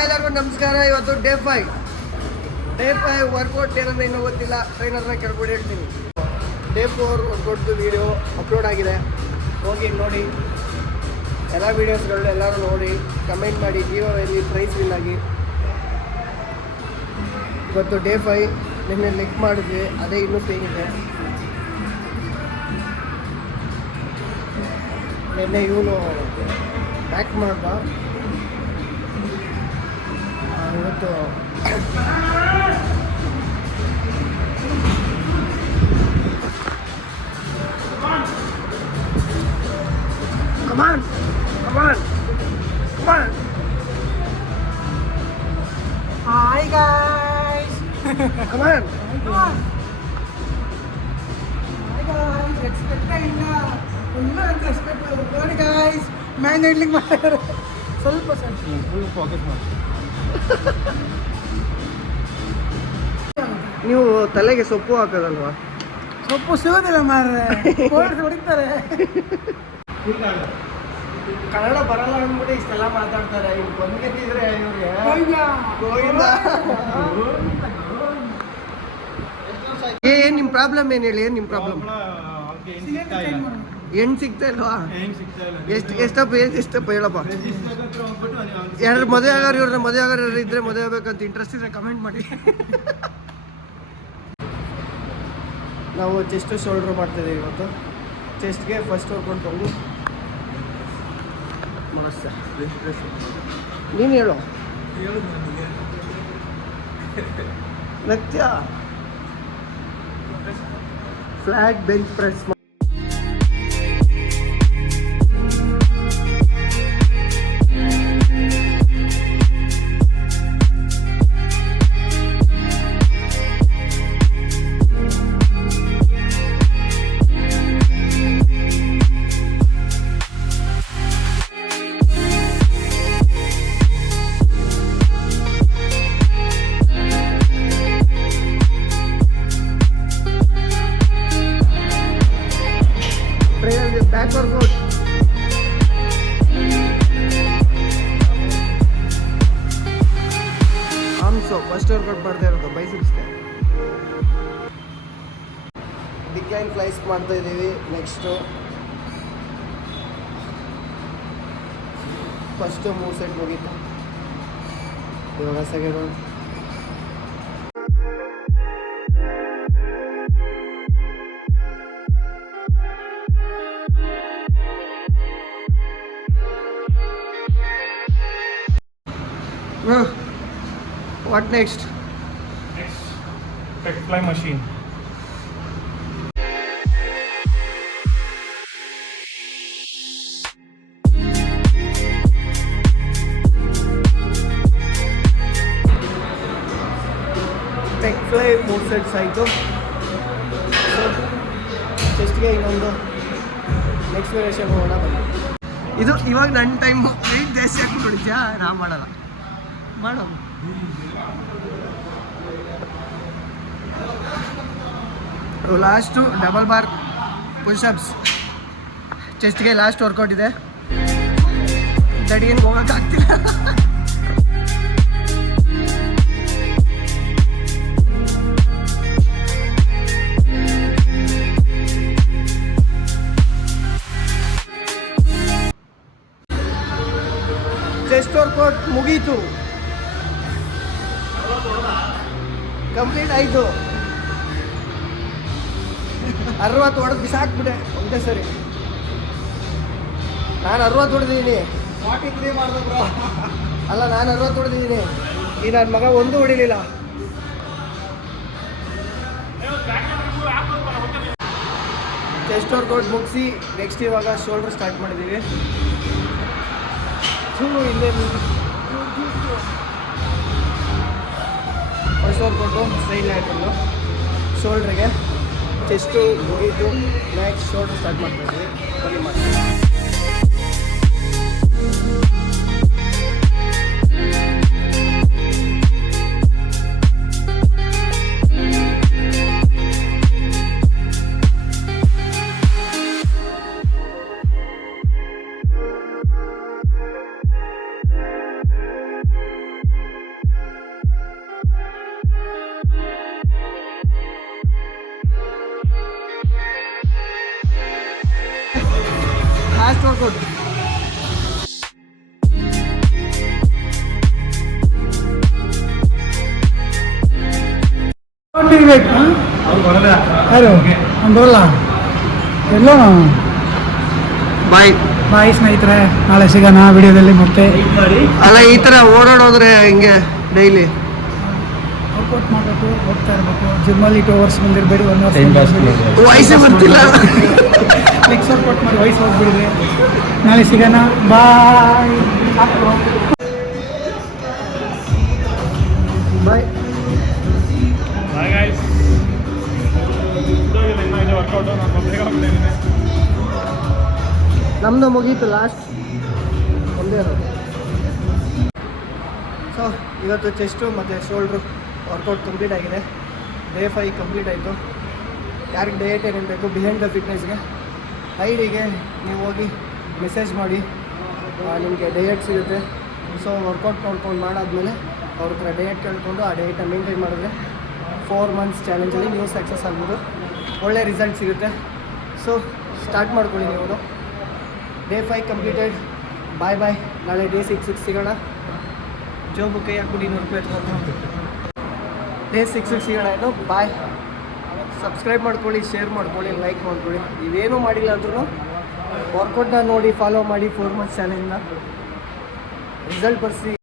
Hi ಎಲ್ಲರಿಗೂ ನಮಸ್ಕಾರ. ಇವತ್ತು ಡೇ 5 ವರ್ಕೌಟ್ ಏನಂದ್ರೆ ಇನ್ನೂ ಗೊತ್ತಿಲ್ಲ, ಟ್ರೈನರ್ನ ಕೇಳ್ಕೊಂಡು ಹೇಳ್ತೀನಿ. ಡೇ 4 ವರ್ಕೌಟ್ದು ವೀಡಿಯೋ ಅಪ್ಲೋಡ್ ಆಗಿದೆ, ಹೋಗಿ ನೋಡಿ. ಎಲ್ಲ ವೀಡಿಯೋಸ್ಗಳು ಎಲ್ಲರೂ ನೋಡಿ, ಕಮೆಂಟ್ ಮಾಡಿ, ಜೀವದಲ್ಲಿ ಪ್ರೈಸ್ ವಿನ್ ಆಗಿ. ಇವತ್ತು ಡೇ 5, ನಿನ್ನೆ ಲೆಗ್ ಮಾಡಿದ್ವಿ, ಅದೇ ಇನ್ನೂ ಪೇನ್ ಇದೆ. ನಿನ್ನೆ ಇವನು ಬ್ಯಾಕ್ ಮಾಡ್ದ, ಇವತ್ತು Come on. Hi guys. Come on. Hi guys. Respect ಇಲ್ಲ, ಫುಲ್ ರೆಸ್ಪೆಕ್ಟ್ ನೋಡಿ guys. ಮ್ಯಾನ್ ಹ್ಯಾಂಡ್ಲಿಂಗ್ ಮಾಡ್ತಾರೆ, ಸ್ವಲ್ಪ ಫುಲ್ ಫೋಕಸ್ ಮಾಡಿ. ನೀವು ತಲೆಗೆ ಸೊಪ್ಪು ಹಾಕೋದಲ್ವಾ? ಸೊಪ್ಪು ಸಿಗೋದಿಲ್ಲ ಮಾರ್ರೆ, ಹೊಡಿತಾರೆ. ಕನ್ನಡ ಬರಲ್ಲ ಅಂದ್ಬಿಟ್ಟು ಇಷ್ಟೆಲ್ಲ ಮಾತಾಡ್ತಾರೆ. ಇವ್ರು ಬಂದ್ಗೆತ್ತಿದ್ರೆ ಇವ್ರಿಗೆ ಏನ್ ನಿಮ್ ಪ್ರಾಬ್ಲಮ್? ಏನ್ ಹೇಳಿ, ಏನ್ ನಿಮ್ ಪ್ರಾಬ್ಲಮ್? ಹೆಣ್ ಸಿಗ್ತಾ ಇಲ್ವಾ? ಎಷ್ಟಪ್ಪ ಹೇಳಪ್ಪ. ಯಾರು ಮದುವೆ ಆಗಾರ, ಇವ್ರನ್ನ ಮದುವೆ ಆಗಾರ ಇದ್ರೆ, ಮದುವೆ ಆಗ್ಬೇಕಂತ ಇಂಟ್ರೆಸ್ಟ್ ಇದ್ರೆ ಕಮೆಂಟ್ ಮಾಡಿ. ನಾವು ಚೆಸ್ಟ್ ಶೋಲ್ಡ್ರ್ ಮಾಡ್ತಿದ್ದೀವಿ ಇವತ್ತು. ಚೆಸ್ಟ್ಗೆ ಫಸ್ಟ್ ವರ್ಕೌಟ್ ತಗೊಂಡು ನೀನು ಹೇಳು. ನತ್ಯ flat bench press. Back workout. Arms first workout ಮಾಡ್ತಾ ಇರೋದು ಬೈಸಿಪ್ಸ್ಗೆ. ಡಿಕ್ಲೈನ್ ಫ್ಲೈಸ್ ಮಾಡ್ತಾ ಇದ್ದೀವಿ. ನೆಕ್ಸ್ಟು ಫಸ್ಟು 3 ಸೆಟ್ ಮುಗೀತು, ಇವಾಗ second round. What next? Next, pec fly machine. Pec fly 4 sets ಆಯಿತು. ಸೊ ಚೆಸ್ಟ್ಗೆ ಇನ್ನೊಂದು ನೆಕ್ಸ್ಟ್ ವೇರಿಯೇಷನ್ ಹೋಗೋಣ ಬನ್ನಿ. ಇದು ಇವಾಗ ನನ್ನ ಟೈಮ್. ವೆಯ್ಟ್ ಜಾಸ್ತಿ ಹಾಕಿ ಹೊಡಿತ್ಯಾ? ನಾ ಮಾಡಲ್ಲ, ಮಾಡೋದು. Last double bar pushups. ಚೆಸ್ಟ್ಗೆ ಲಾಸ್ಟ್ ವರ್ಕೌಟ್ ಇದೆ. ದಡಿಗೇನು ಹೋಗೋಕ್ಕಾಗ್ತಿಲ್ಲ. ಚೆಸ್ಟ್ ವರ್ಕೌಟ್ ಮುಗೀತು, ಕಂಪ್ಲೀಟ್ ಆಯಿತು. 60 ಹೊಡೆದು ಬಿಸಾಕ್ಬಿಟ್ಟೆ ಒಂದೇ ಸರಿ. ನಾನು 60 ಹೊಡೆದಿದ್ದೀನಿ. 43 ಮಾಡಿದೆ ಬ್ರೋ. ಅಲ್ಲ, ನಾನು 60 ಹೊಡೆದಿದ್ದೀನಿ. ಈ ನನ್ನ ಮಗ ಒಂದು ಹೊಡಿಲಿಲ್ಲ. ಚೆಸ್ಟ್ ವರ್ಕೌಟ್ ಮುಗಿಸಿ ನೆಕ್ಸ್ಟ್ ಇವಾಗ ಶೋಲ್ಡರ್ ಸ್ಟಾರ್ಟ್ ಮಾಡಿದ್ದೀವಿ. ಹಿಂದೆ ಫಸ್ಟ್ ವರ್ಕೌಟು ಸ್ಟ್ರೈನ್ ಆಯಿತು. ಶೋಲ್ಡ್ರಿಗೆ ಚೆಸ್ಟು ಮುಗೀತು. ನೆಕ್ಸ್ಟ್ ಶೋಲ್ಡರ್ ಸ್ಟಾರ್ಟ್ ಮಾಡ್ತಾಯಿದ್ವಿ. ಬನ್ನಿ ಮಾಡಿ. Chest workout. ಯಾರು ಬರಲ್ಲ ಎಲ್ಲೋ ಬಾಯ್ ಬಾಯ್ ಸ್ನೇಹಿತರೆ, ನಾಳೆ ಸಿಗೋಣ ವಿಡಿಯೋದಲ್ಲಿ ಮತ್ತೆ. ಅಲ್ಲ, ಈ ಥರ ಓಡಾಡೋದ್ರೆ ಹಿಂಗೆ ಡೈಲಿ ವರ್ಕೌಟ್ ಮಾಡಬೇಕು, ಹೋಗ್ತಾ ಇರಬೇಕು. ಜಿಮ್ಮಲ್ಲಿ 2 ಅವರ್ಸ್ ಬಂದಿರಬೇಡಿ, 1 ಅವರ್ಸ್ ವಯಸ್ಸೇ ಬರ್ತಿಲ್ಲ. ನೆಕ್ಸ್ಟ್ ವರ್ಕೌಟ್ ಮಾಡಿ ವಯಸ್ಸು ಹೋಗ್ಬಿಡಿದೆ. ನಾಳೆ ಸಿಗೋಣ, ಬಾಯ್. ಬಾಯ್. Bye guys. ಇನ್ನೂ ಇದೆ ವರ್ಕೌಟು, ನಾನು ಬೇಗ ಹೋಗ್ತೇನೆ. ನಮ್ಮದು ಮುಗೀತು, ಲಾಸ್ಟ್ ಒಂದೇ ಇರೋದು. ಸೊ ಇವತ್ತು ಚೆಸ್ಟು ಮತ್ತು ಶೋಲ್ಡ್ರು ವರ್ಕೌಟ್ ಕಂಪ್ಲೀಟ್ ಆಗಿದೆ. ಡೇ 5 ಕಂಪ್ಲೀಟ್ ಆಯಿತು. ಯಾರಿಗೆ ಡಯಟ್ ಏನೇನು ಬೇಕು ಬಿಹೈಂಡ್ ದ ಫಿಟ್ನೆಸ್ಗೆ ಐಡಿಗೆ ನೀವು ಹೋಗಿ ಮೆಸೇಜ್ ಮಾಡಿ, ನಿಮಗೆ ಡಯಟ್ ಸಿಗುತ್ತೆ. ಸೊ ವರ್ಕೌಟ್ ನೋಡ್ಕೊಂಡು ಮಾಡಾದ್ಮೇಲೆ ಅವ್ರ ಹತ್ರ ಡಯಟ್ ಕೇಳಿಕೊಂಡು ಆ ಡಯಟನ್ನ ಮೇಂಟೈನ್ ಮಾಡಿದ್ರೆ 4 ಮಂತ್ಸ್ ಚಾಲೆಂಜಲ್ಲಿ ನೀವು ಸಕ್ಸಸ್ ಆಗ್ಬೋದು, ಒಳ್ಳೆ ರಿಸಲ್ಟ್ ಸಿಗುತ್ತೆ. ಸೊ ಸ್ಟಾರ್ಟ್ ಮಾಡ್ಕೊಳ್ಳಿ ನೀವು. Day 5 completed. Bye bye. ನಾಳೆ ಡೇ 6 ಸಿಗೋಣ. ಜೋಬು ಕೈ ಹಾಕ್ಬಿಟ್ಟು 200 ರೂಪಾಯಿ ಎತ್ಕೊಂಡು ಡೇ 6 ಸಿಗೋಣ. ಏನು ಬಾಯ್. ಸಬ್ಸ್ಕ್ರೈಬ್ ಮಾಡ್ಕೊಳ್ಳಿ, ಶೇರ್ ಮಾಡ್ಕೊಳ್ಳಿ, ಲೈಕ್ ಮಾಡ್ಕೊಳ್ಳಿ. ಇವೇನೂ ಮಾಡಿಲ್ಲ ಅಂದ್ರೂ ವರ್ಕೌಟ್ನ ನೋಡಿ ಫಾಲೋ ಮಾಡಿ. 4 ಮಂತ್ಸ್ ಚಾಲೆಂಜ್ನ ರಿಸಲ್ಟ್ ಬರ್ಸಿ.